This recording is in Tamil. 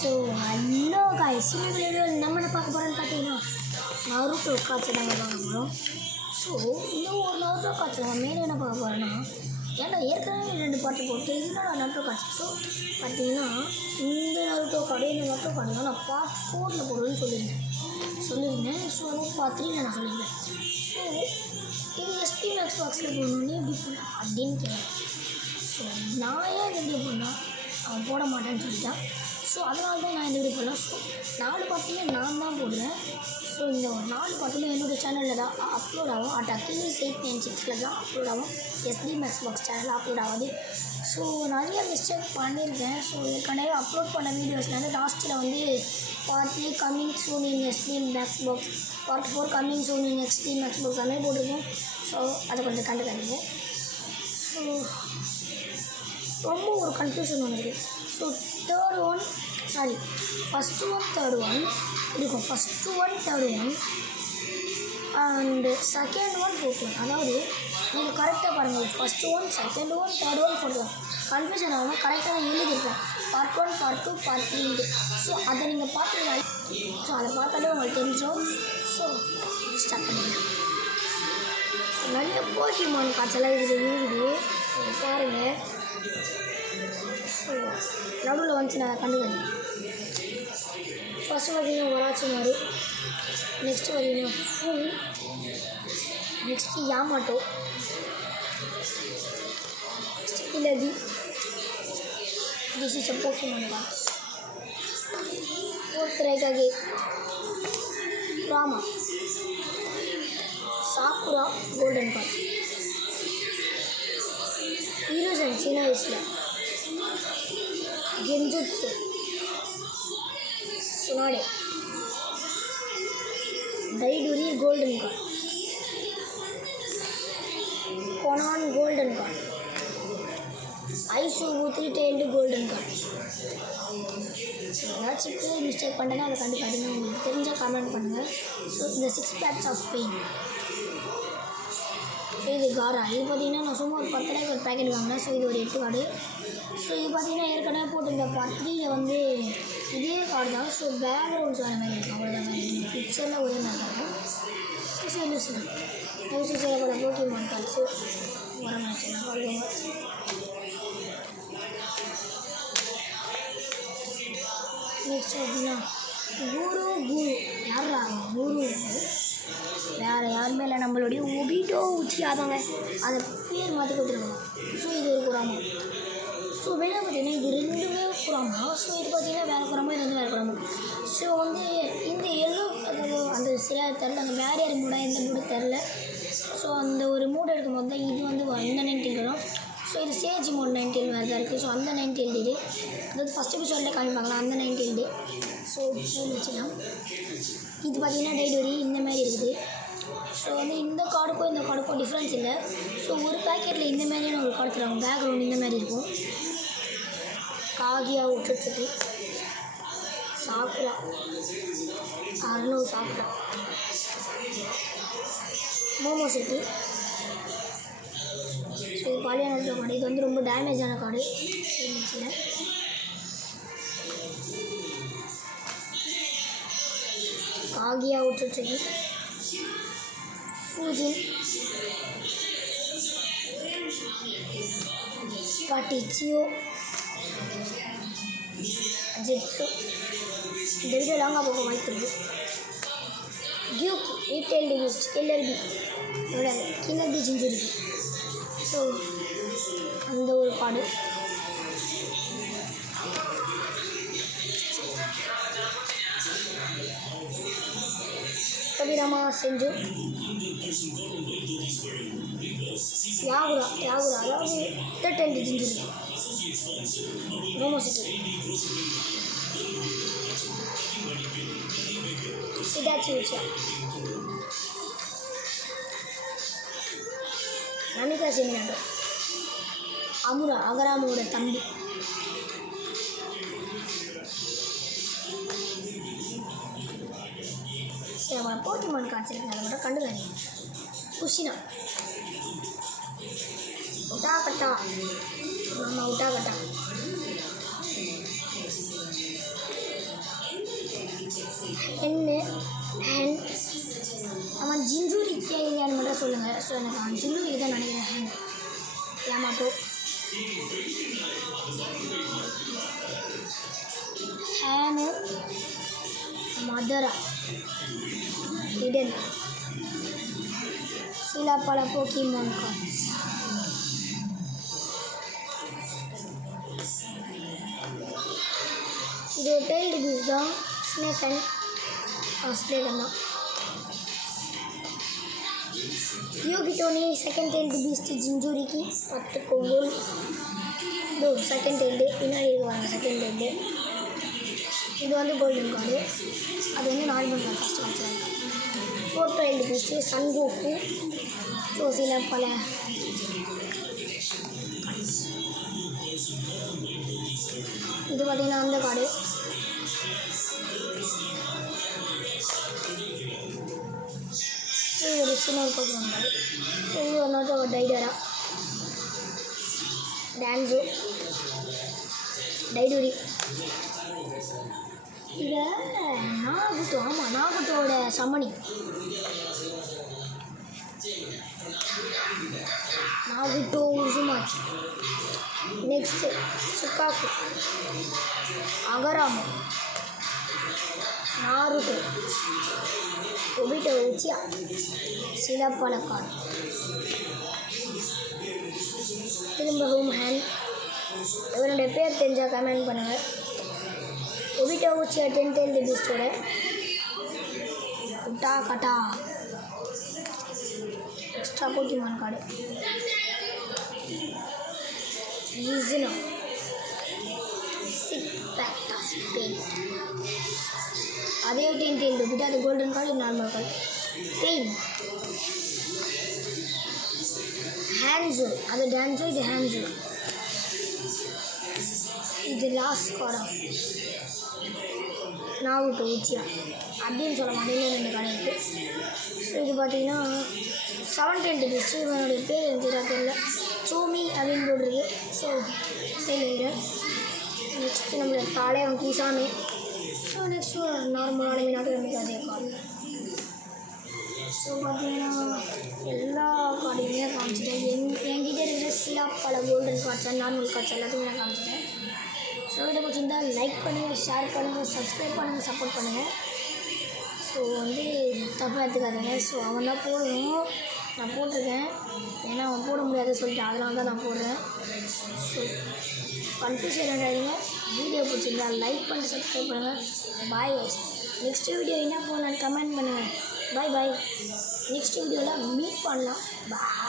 ஸோ ஹலோ காய்ஸ், இந்த வீடியோவில் நம்ம என்ன பார்க்க போகிறோன்னு பார்த்தீங்கன்னா நருட்டோ காட்சி தாங்க பார்க்க போகிறோம். ஸோ இந்த ஒரு நருட்டோ காட்சி நம்ம மேலே என்ன பார்க்க போகிறோன்னா, ஏன்னா ஏற்கனவே 2 பாட்டு போட்டு இதோட நருட்டோ காட்சி. ஸோ பார்த்தீங்கன்னா இந்த நருட்டோ கார்டு இந்த நருட்டோ கார்டு தான் நான் பார்ட் 4ல் போடுவேன்னு சொல்லியிருந்தேன். ஸோ வந்து பார்ட் 3ல் நான் சொல்லியிருந்தேன். ஸோ இது எஸ்பி மேக்ஸ் பாக்ஸில் போடணுன்னே எப்படி போடலாம் அப்படின்னு கேட்டேன். ஸோ நான் ஏன் இந்த வீடியோ பண்ணால் அவன் போட மாட்டேன்னு சொல்லிட்டான். ஸோ அதனால தான் நான் இந்த வீடியோ போடலாம். ஸோ 4 பாட்டுமே நான் தான் போடுவேன். ஸோ இந்த ஒரு 4 பாட்டுமே என்னோடய சேனலில் தான் அப்லோட் ஆகும். Keys 896 தான் அப்லோட் ஆகும். எஸ்பி மேக்ஸ் பாக்ஸ் சேனலில் அப்லோட் ஆகாது. ஸோ நிறைய மிஸ்டேக் பண்ணியிருக்கேன். ஸோ ஏற்கனவே அப்லோட் பண்ண வீடியோஸ்லேருந்து லாஸ்ட்டில் வந்து part 3 coming soon in SP max box, part 4 coming soon in SP max box அதுமாதிரி போட்டிருக்கேன். ஸோ அதை கொஞ்சம் கண்டுக்காதீங்க. ஸோ ரொம்ப ஒரு கன்ஃபியூஷன் ஒன்று இருக்குது. So first one third one இருக்கும். First one third one and second one fourth one. அதாவது நீங்கள் கரெக்டாக பாருங்கள், first one second one third one fourth one confusion ஆகாமல் கரெக்டாக நான் எழுதியிருப்பேன். Part 1 part 2 part 3. ஸோ அதை நீங்கள் பார்த்தீங்கன்னா அதை பார்த்தாலே உங்களுக்கு தெரிஞ்சிடும். ஸோ ஸ்டார்ட் பண்ணிடுங்க. நிறைய போக்கிமான் காய்ச்சலாம் இருக்குது. ஸோ பாருங்கள். ஸோ நடுவில் வந்துச்சு நான் கண்டுக்கிறேன். ஃபஸ்ட்டு பார்த்தீங்கன்னா வராச்சிமாரு, நெக்ஸ்ட்டு பார்த்தீங்கன்னா ஃபுல், நெக்ஸ்ட்டு யாமாட்டோ, இல்லதி. This is a Pokemon cards. Fourth Raikage, ராமா, சாக்குரா கோல்டன் கார்ட், ஹீரோசன் சின்ன வயசில், கென்ஜுட்சு, சுனாடே, டைடுரி golden card, Konan golden card, Isobu 3-tailed golden card. ஏதாச்சும் மிஸ்டேக் பண்ணேன்னா அதை கண்டுக்காதுங்க. உங்களுக்கு தெரிஞ்சால் கமெண்ட் பண்ணுங்கள். ஸோ இந்த 6 packs ஆஃப் பெயின், இது காரா. இது பார்த்தீங்கன்னா நான் சும்மா ஒரு 10 ரூபாய்க்கு ஒரு பேக்கெட் வாங்கினேன். ஸோ இது ஒரு 8 கார்டு. ஸோ இது பார்த்தீங்கன்னா ஏற்கனவே போட்டிருந்த பார்ட் 3ல் வந்து இதே கார்டு தான். ஸோ பேக்ரவுண்ட்ஸ் வர மாதிரி இருக்கும், அவ்வளோதான். பிக்சரில் ஒரே மாதிரி இருக்கும். ஸோ சொல்லுங்கள் நெக்ஸ்ட்டு செய்யப்பட போக்கிமான் கார்ட்ஸு வர மாதிரி பாருங்க. நெக்ஸ்ட் பார்த்தீங்கன்னா குரு யாரா குரு, வேறு யாருமே இல்லை, நம்மளுடைய ஒபிட்டோ உச்சியாதாங்க. அதை பேர் மாற்றி கொடுத்துருவாங்க. ஸோ இது ஒரு குராமா. ஸோ வெளியே பார்த்தீங்கன்னா இது 2மே குராமா. ஸோ இது பார்த்தீங்கன்னா வேறு குராமா, இது வந்து வேறு குராமா. ஸோ வந்து இந்த எல்லோ அந்த சில தெரில, அந்த வேறு மூடா எந்த மூடு தெரில. ஸோ அந்த ஒரு மூடு எடுக்கும்போது தான் இது வந்து இந்த 19 வரும். ஸோ இது சேஜ் மோட் 19 வேறு தான் இருக்குது. ஸோ அந்த 19 இது அதாவது ஃபஸ்ட் எபிசோடில் காமிப்பாங்களா அந்த 19. ஸோ வச்சுக்கலாம். இது பார்த்தீங்கன்னா டைடரி இந்த மாதிரி இருக்குது. ஸோ வந்து இந்த கார்டுக்கும் டிஃப்ரென்ஸ் இல்லை. ஸோ ஒரு பேக்கெட்டில் இந்த மாதிரியான ஒரு கார்டு தருவாங்க. பேக்ரவுண்ட் இந்த மாதிரி இருக்கும். காகியா விட்டுட்டு சாக்குரா, அர்னோ சாக்குரா, மோமோ செட்டு. ஸோ இது பழைய நல்ல கார்டு. இது வந்து ரொம்ப டேமேஜான கார்டு. காகியா விட்டுட்டு ஃபூஜின், பாட்டிச்சியோ, ஜெட்ஸு. இந்த வீடியோ லாங்காக போக வாய்ப்பு இருக்குது. கியூக்கி 8-tailed யூஸ்ட் எல்ஆர்பி கில்லர்பி ஜிஞ்சிருக்கு. ஸோ அந்த ஒரு கார்டு. கபிராமா செஞ்சு யாகுரா அதாவது 8-tailed ஜிஞ்சிருக்கு. மோமோசிட்டி, இதாச்சு விஷயம். நமிகா செமினாண்டோ, அமுரா அகராமோட தம்பி. சரி, அவனை போக்கிமான் காட்சி இருக்கு, அதை மட்டும் கண்டுக்காதீங்க. குஷினா, உட்டாகட்டா, நம்ம உட்டாகட்டா. Hen hand. அவன் ஜிஞ்சூரிக்கே இல்லையான்னு மட்டும் சொல்லுங்கள். ஸோ எனக்கு அவன் ஜிஞ்சூரிக்கு தான் நினைக்கிறேன். ஹேண்ட் யாமாட்டோ ஹேனு மதரா இடன். சில பல போக்கிமான் கார்ட்ஸ். இது டெய்ல்டு பீஸ் தான். ஸ்னேக் அண்ட் ஸ்னேகன் தான். யோகிட்டோனி செகண்ட் டெய்ல்டு பீஸ்ட் ஜிஞ்சூரிக்கு 10 கோல். இதோ செகண்ட் டெய்ல்டு பின்னாடி இருக்குவாங்க. செகண்ட் டெய்ல்டு இது வந்து கோல்டன் கார்டு. அது வந்து நார்மல் கார்டு ஃபஸ்ட்டு வச்சுருக்காங்க. 4th tailed beast சன்கோக்கு. ஸோ சில பல இது பார்த்திங்கன்னா அந்த கார்டு. ஸோ ஒரு சின்ன ஒரு போக்கிமான் கார்டு. ஸோ இது ஒரு டைடரா டான்ஸோ டைடூரி. இதை நாகுட்டோ. ஆமாம், நாகுட்டோட சமணி. Naruto Uzumaki. நெக்ஸ்ட்டு சுக்காக்கு, அகராமு, நாருட்டோ, ஒபிட்டோ உச்சியா, சில பல கார்டு. திரும்பவும் ஹேண்ட். இவனுடைய பேர் தெரிஞ்சால் கமெண்ட் பண்ணுங்கள். ஒபிட்டோ உச்சியா 10th டெய்ல்டு பீஸ்டோட குட்டா கட்டா எக்ஸ்ட்ரா போக்கிமான் கார்டு. ஈஸினோ அதே 10th டெய்ல்டு பீட். அது golden card, normal card. Pain hands. அது டான்ஸோ, இது ஹேண்ட்ஸு. இது லாஸ்ட் கார்டா நாகுட்டோ உச்சியா அப்படின்னு சொல்ல மாட்டேன். 2 கார்டு இருக்குது. ஸோ இது பார்த்தீங்கன்னா 7th டெய்ல்டு பீஸ்ட். இவனுடைய பேர் எனக்கு தெரியல. சோமி அப்படின்னு போட்டிருக்கு. ஸோ சரி, நெக்ஸ்ட்டு நம்மளோட தலைவன் கிசாமி. ஸோ நெக்ஸ்ட்டு ஒரு நார்மலான மீனாட்டு அதே கார்டு. ஸோ பார்த்தீங்கன்னா எல்லா கார்டையுமே காமிச்சிட்டேன். என்கிட்ட இருக்கிற சில பல கோல்டன் கார்ட்ஸ், நார்மல் கார்ட்ஸ் எல்லாத்தையுமே நான் காமிச்சிட்டேன். ஸோ இதை பிடிச்சிருந்தால் லைக் பண்ணுங்கள், ஷேர் பண்ணுங்கள், சப்ஸ்கிரைப் பண்ணுங்கள், சப்போர்ட் பண்ணுங்கள். ஸோ வந்து தப்பாக எடுத்துக்காதீங்க. ஸோ அவன் தான் போடணும், நான் போட்டிருக்கேன். ஏன்னா அவன் போட முடியாதுன்னு சொல்லிட்டு அதனால தான் நான் போடுறேன். ஸோ கன்ஃபியூஷன் ஆகிடுங்க. வீடியோ பிடிச்சிருந்தால் லைக் பண்ணி சப்ஸ்கிரைப் பண்ணுங்கள். Bye guys. நெக்ஸ்ட் வீடியோ என்ன போகலான்னு கமெண்ட் பண்ணுங்கள். பாய் பாய். நெக்ஸ்ட் வீடியோவில் மீட் பண்ணலாம். பாய்.